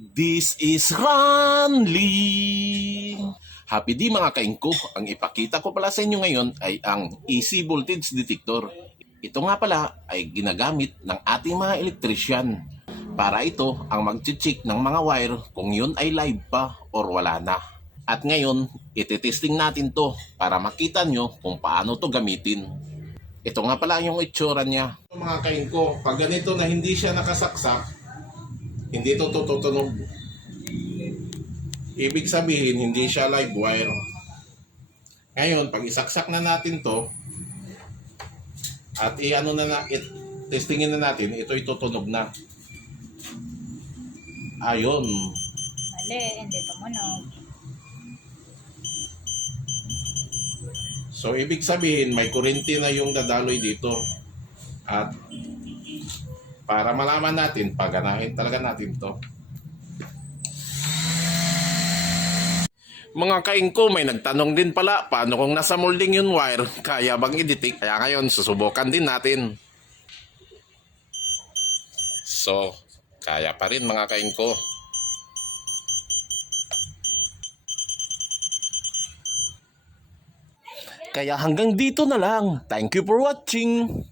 This is Ranling! Happy di mga kaingko, ang ipakita ko pala sa inyo ngayon ay ang AC voltage detector. Ito nga pala ay ginagamit ng ating mga elektrisyan. Para ito ang mag-check ng mga wire kung yun ay live pa or wala na. At ngayon, ititesting natin to para makita nyo kung paano to gamitin. Ito nga pala yung itsura niya. Mga kaingko, pag ganito na hindi siya nakasaksak, hindi ito tututunog. Ibig sabihin, hindi siya live wire. Ngayon, pag isaksak na natin to at testingin na natin, ito itutunog na. Ayun. Mali, hindi tumunog. So, ibig sabihin, may kuryente na yung dadaloy dito. At para malaman natin, paganahin talaga natin to. Mga kaingko, may nagtanong din pala, paano kung nasa molding yung wire, kaya bang i-detect? Kaya ngayon, susubukan din natin. So, kaya pa rin mga kaingko. Kaya hanggang dito na lang. Thank you for watching.